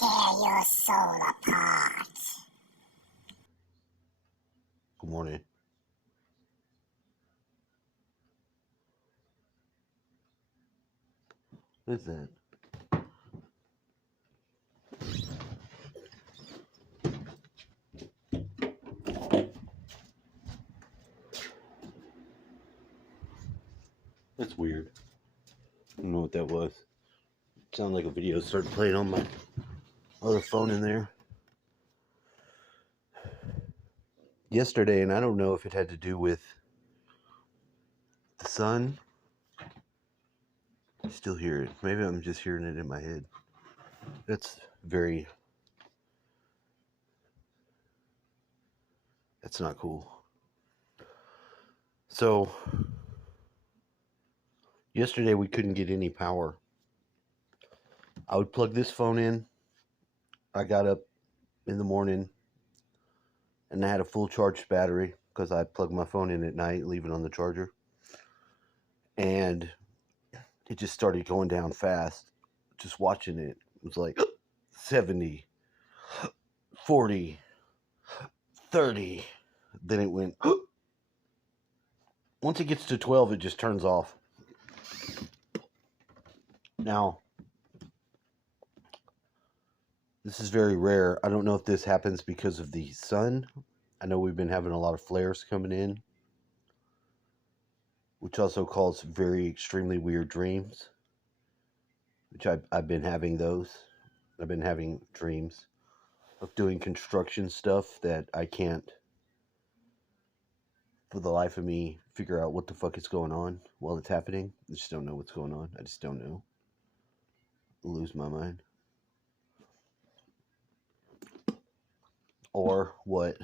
tear your soul apart. Good morning. What is that? That's weird. I don't know what that was. It sounded like a video started playing on my other phone in there. Yesterday, and I don't know if it had to do with the sun. I still hear it. Maybe I'm just hearing it in my head. That's not cool. So, yesterday we couldn't get any power. I would plug this phone in. I got up in the morning and I had a full charged battery because I plugged my phone in at night, leave it on the charger. And it just started going down fast. Just watching it, it was like 70, 40, 30. Then it went. Once it gets to 12, it just turns off. Now, this is very rare. I don't know if this happens because of the sun. I know we've been having a lot of flares coming in, which also causes very extremely weird dreams, which I've been having those. I've been having dreams of doing construction stuff that I can't, for the life of me, figure out what the fuck is going on while it's happening. I just don't know what's going on. I just don't know. I'll lose my mind. Or what?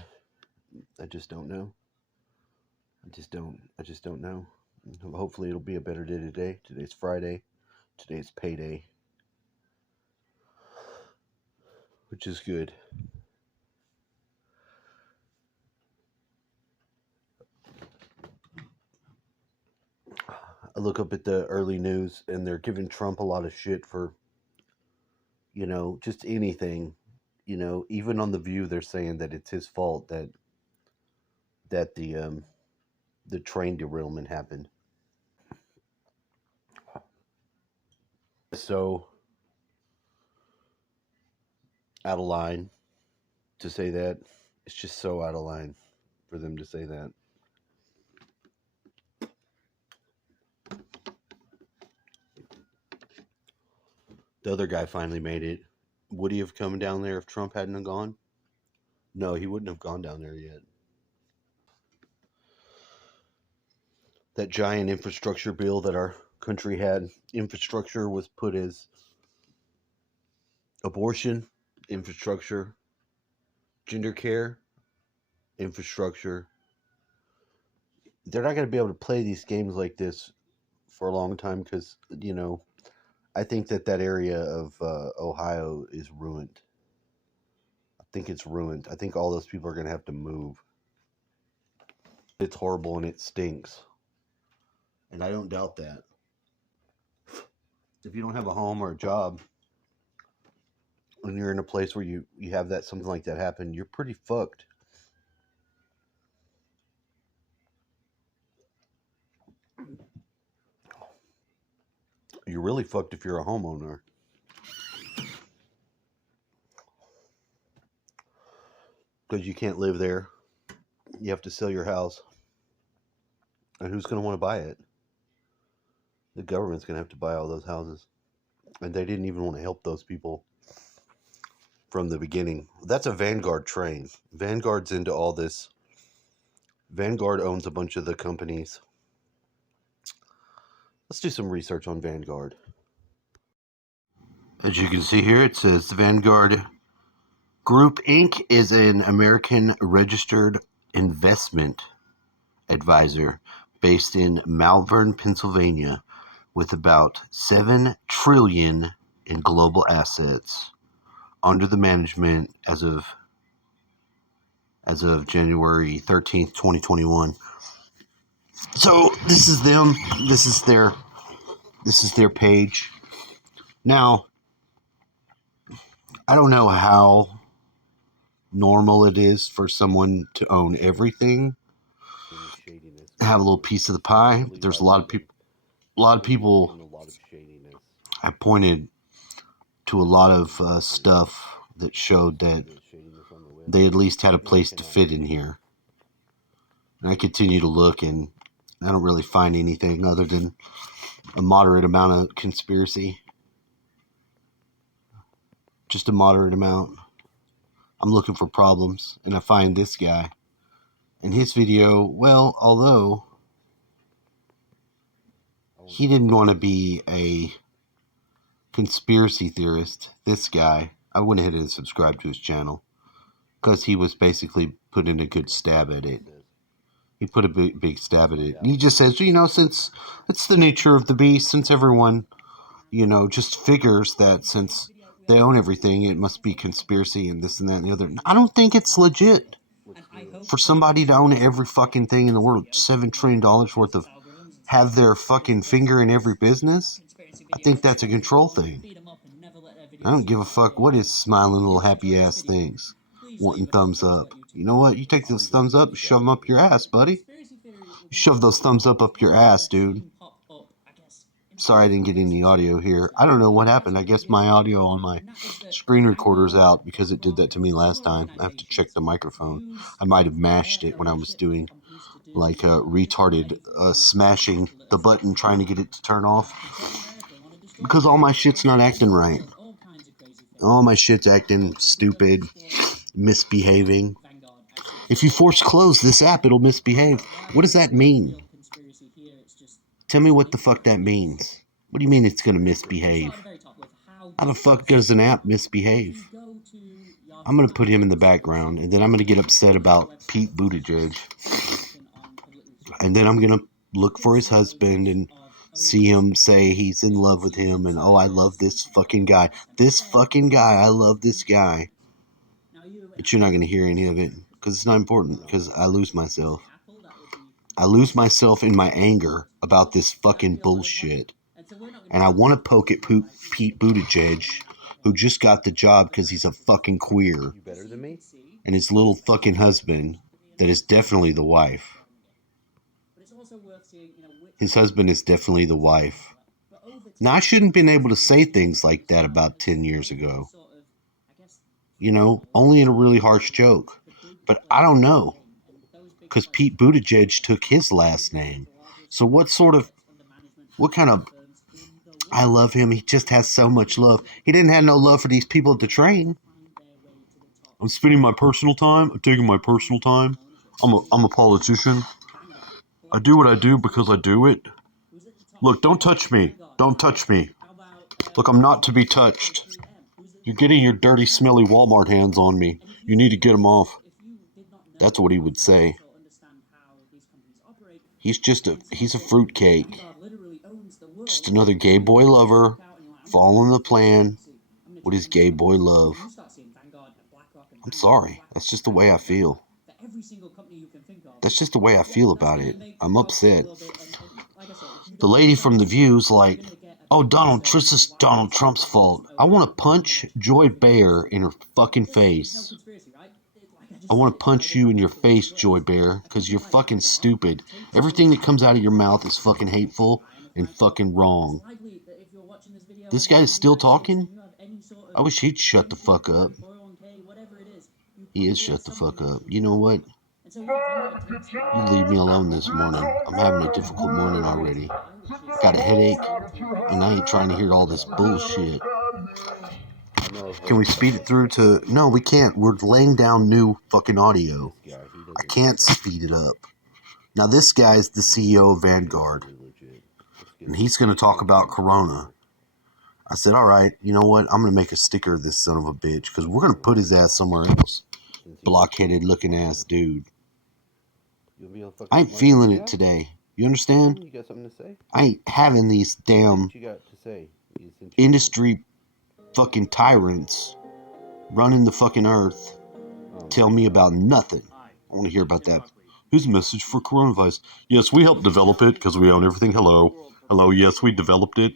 I just don't know. I just don't know. Hopefully it'll be a better day today. Today's Friday. Today's payday. Which is good. I look up at the early news and they're giving Trump a lot of shit for, just anything. Even on The View, they're saying that it's his fault that the train derailment happened. So out of line to say that. It's just so out of line for them to say that. The other guy finally made it. Would he have come down there if Trump hadn't gone? No, he wouldn't have gone down there yet. That giant infrastructure bill that our country had, infrastructure was put as abortion, infrastructure, gender care, infrastructure. They're not going to be able to play these games like this for a long time because, I think that area of Ohio is ruined. I think it's ruined. I think all those people are going to have to move. It's horrible and it stinks. And I don't doubt that. If you don't have a home or a job, and you're in a place where you have something like that happen, you're pretty fucked. You're really fucked if you're a homeowner. Because you can't live there. You have to sell your house. And who's going to want to buy it? The government's going to have to buy all those houses. And they didn't even want to help those people from the beginning. That's a Vanguard train. Vanguard's into all this. Vanguard owns a bunch of the companies. Let's do some research on Vanguard. As you can see here, it says Vanguard Group Inc. is an American registered investment advisor based in Malvern, Pennsylvania, with about $7 trillion in global assets under the management as of January 13th, 2021. So this is them. This is their page. Now, I don't know how normal it is for someone to own everything, have a little piece of the pie. There's a lot of people. A lot of people have pointed to a lot of stuff that showed that they at least had a place to fit in here. And I continue to look, and I don't really find anything other than a moderate amount of conspiracy. Just a moderate amount. I'm looking for problems, and I find this guy. And his video, well, although he didn't want to be a conspiracy theorist, this guy, I went ahead and subscribed to his channel because he was basically putting a good stab at it. He put a big stab at it. And he just says, since it's the nature of the beast, since everyone, just figures that since they own everything, it must be conspiracy and this and that and the other. I don't think it's legit for somebody to own every fucking thing in the world, $7 trillion worth of, have their fucking finger in every business. I think that's a control thing. I don't give a fuck what his smiling little happy ass thinks, wanting thumbs up. You know what? You take those thumbs up, shove them up your ass, buddy. You shove those thumbs up your ass, dude. Sorry I didn't get any audio here. I don't know what happened. I guess my audio on my screen recorder's out because it did that to me last time. I have to check the microphone. I might have mashed it when I was doing like a retarded smashing the button trying to get it to turn off. Because all my shit's not acting right. All my shit's acting stupid, misbehaving. If you force close this app, it'll misbehave. What does that mean? Tell me what the fuck that means. What do you mean it's going to misbehave? How the fuck does an app misbehave? I'm going to put him in the background, and then I'm going to get upset about Pete Buttigieg. And then I'm going to look for his husband and see him say he's in love with him, and oh, I love this fucking guy. This fucking guy, I love this guy. But you're not going to hear any of it, because it's not important, because I lose myself. I lose myself in my anger about this fucking bullshit. And I want to poke at Pete Buttigieg, who just got the job because he's a fucking queer. And his little fucking husband, that is definitely the wife. His husband is definitely the wife. Now, I shouldn't have been able to say things like that about 10 years ago. Only in a really harsh joke. But I don't know. Because Pete Buttigieg took his last name. So what kind of, I love him. He just has so much love. He didn't have no love for these people at the train. I'm spending my personal time. I'm taking my personal time. I'm a politician. I do what I do because I do it. Look, don't touch me. Don't touch me. Look, I'm not to be touched. You're getting your dirty, smelly Walmart hands on me. You need to get them off. That's what he would say. He's a fruitcake. Just another gay boy lover, following the plan with his gay boy love. I'm sorry. That's just the way I feel. That's just the way I feel about it. I'm upset. The lady from The View's like, oh, this is Donald Trump's fault. I want to punch Joy Behar in her fucking face. I want to punch you in your face, Joy Behar, because you're fucking stupid. Everything that comes out of your mouth is fucking hateful and fucking wrong. This guy is still talking? I wish he'd shut the fuck up. He is shut the fuck up. You know what? You leave me alone this morning. I'm having a difficult morning already. Got a headache, and I ain't trying to hear all this bullshit. Can we speed it through to... No, we can't. We're laying down new fucking audio. I can't speed it up. Now, this guy's the CEO of Vanguard, and he's going to talk about Corona. I said, all right, you know what? I'm going to make a sticker of this son of a bitch, because we're going to put his ass somewhere else. Blockheaded looking ass dude. I ain't feeling it today. You understand? I ain't having these damn industry fucking tyrants running the fucking earth tell me about nothing. I want to hear about that. Here's a message for coronavirus. Yes, we helped develop it because we own everything. Hello. Hello, yes, we developed it.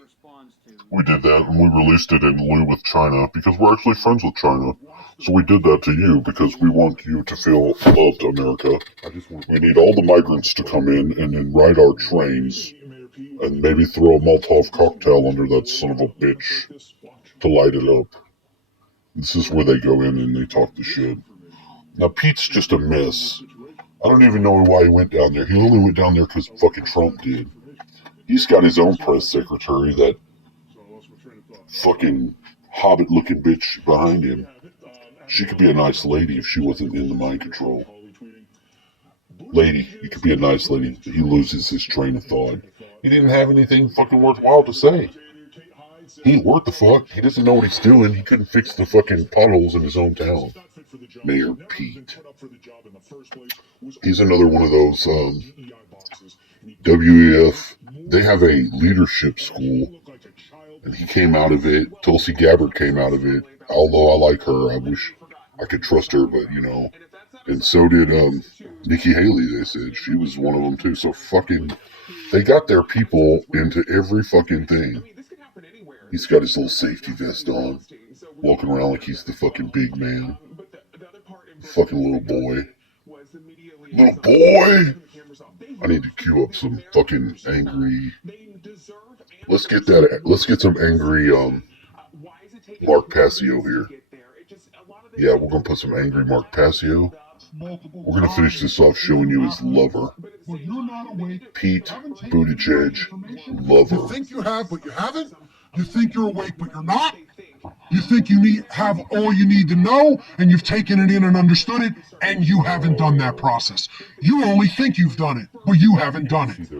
We did that, and we released it in lieu with China, because we're actually friends with China. So we did that to you, because we want you to feel loved, America. We need all the migrants to come in and then ride our trains, and maybe throw a Molotov cocktail under that son of a bitch to light it up. This is where they go in and they talk the shit. Now, Pete's just a mess. I don't even know why he went down there. He only went down there because fucking Trump did. He's got his own press secretary, that fucking hobbit-looking bitch behind him. She could be a nice lady if she wasn't in the mind control. Lady, you could be a nice lady. He loses his train of thought. He didn't have anything fucking worthwhile to say. He ain't worth the fuck. He doesn't know what he's doing. He couldn't fix the fucking potholes in his own town. Mayor Pete. He's another one of those, WEF. They have a leadership school, and he came out of it. Tulsi Gabbard came out of it. Although I like her, I wish I could trust her, but you know. And so did Nikki Haley, they said. She was one of them too. So fucking, they got their people into every fucking thing. He's got his little safety vest on, walking around like he's the fucking big man. Fucking little boy. Little boy! I need to cue up some fucking angry... Let's get some angry, Mark Passio here. Yeah, we're gonna put some angry Mark Passio. We're gonna finish this off showing you his lover. Pete Buttigieg, lover. You think you have, but you haven't? You think you're awake, but you're not? You think you have all you need to know, and you've taken it in and understood it, and you haven't done that process. You only think you've done it, but you haven't done it.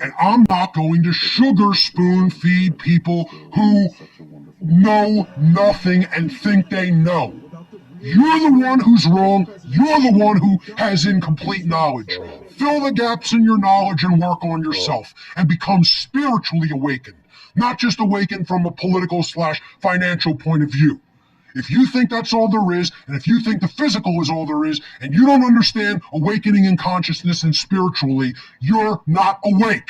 And I'm not going to sugar spoon feed people who know nothing and think they know. You're the one who's wrong. You're the one who has incomplete knowledge. Fill the gaps in your knowledge and work on yourself and become spiritually awakened. Not just awakened from a political/financial point of view. If you think that's all there is, and if you think the physical is all there is, and you don't understand awakening in consciousness and spiritually, you're not awake.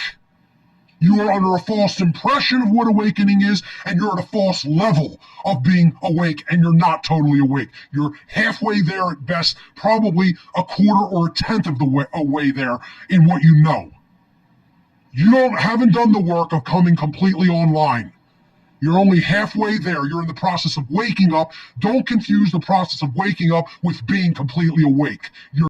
You are under a false impression of what awakening is, and you're at a false level of being awake, and you're not totally awake. You're halfway there at best, probably a quarter or a tenth of the way there in what you know. You haven't done the work of coming completely online. You're only halfway there. You're in the process of waking up. Don't confuse the process of waking up with being completely awake. You're